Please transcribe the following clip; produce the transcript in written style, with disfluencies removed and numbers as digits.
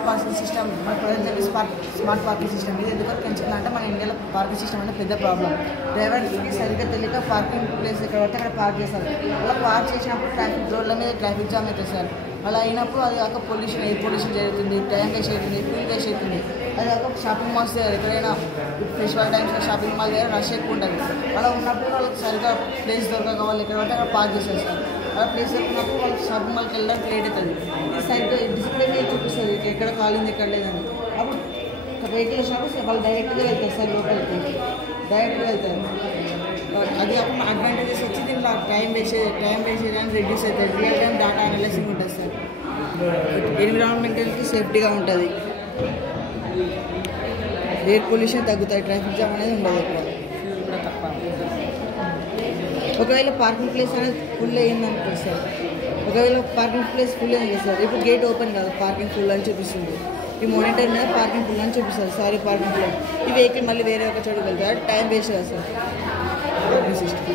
Smart parking system మన present smart parking system ఇది ఎందుకు పెంచుకోవాలంటే మన ఇండియాలో పార్కింగ్ సిస్టమ్ అంటే పెద్ద ప్రాబ్లం. డ్రైవర్స్కి సరిగ్గా తెలియక పార్కింగ్ ప్లేస్ ఎక్కడ పడితే అక్కడ పార్క్ చేస్తారు. అలా పార్క్ చేసినప్పుడు రోడ్ల మీద ట్రాఫిక్ జామ్ అవుతుంది సార్. అలా అయినప్పుడు అది కాక పొల్యూషన్, ఎయిర్ పొల్యూషన్ జరుగుతుంది, టైం వేస్ట్ అవుతుంది, ఫ్యూల్ వేస్ట్ అవుతుంది. అది కాక షాపింగ్ మాల్స్ దగ్గర ఎక్కడైనా ఫెస్టివల్ టైమ్స్లో షాపింగ్ మాల్ దగ్గర రష్ ఎక్కువ ఉంటుంది. అలా ఉన్నప్పుడు వాళ్ళకి సరిగ్గా ప్లేస్ దొరకక వాళ్ళు ఎక్కడ పడితే అక్కడ పార్క్ చేస్తారు సార్. అలా ప్లేస్ దొరికినప్పుడు వాళ్ళకి షాపింగ్ మాల్కి వెళ్ళడానికి లేట్ అవుతుంది. ఇది సరిగ్గా డిస్ప్లే మీద చూపిస్తుంది ఎక్కడ కాలింది ఎక్కడ లేదని. అప్పుడు వెహికల్ వచ్చినప్పుడు వాళ్ళు డైరెక్ట్గా వెళ్తారు సార్, లోపలికి డైరెక్ట్గా వెళ్తారు. అది కాకుండా అడ్వాంటేజెస్ వచ్చి దీంట్లో టైం వేస్ట్ కానీ రిడ్యూస్ అవుతుంది. రియల్ టైం డేటా అనలైజింగ్ ఉంటుంది సార్. ఎన్విరాన్మెంటల్కి సేఫ్టీగా ఉంటుంది, ఎయిర్ పొల్యూషన్ తగ్గుతాయి, ట్రాఫిక్ జామ్ అనేది ఉండదు ఇక్కడ. కూడా తప్ప ఒకవేళ పార్కింగ్ ప్లేస్ అనేది ఫుల్ అయ్యిందనుకో సార్, ఒకవేళ పార్కింగ్ ప్లేస్ ఫుల్ అయింది సార్, ఇప్పుడు గేట్ ఓపెన్ కాదు, పార్కింగ్ ఫుల్ అని చూపిస్తుంది. ఈ మానిటర్ మీద పార్కింగ్ ఫుల్ అని చూపిస్తుంది, సారీ పార్కింగ్ ఫుల్. ఈ వెహికల్ మళ్ళీ వేరే ఒక చోటుకి వెళ్తారు, టైం వేస్ట్ కదా సార్. Parking system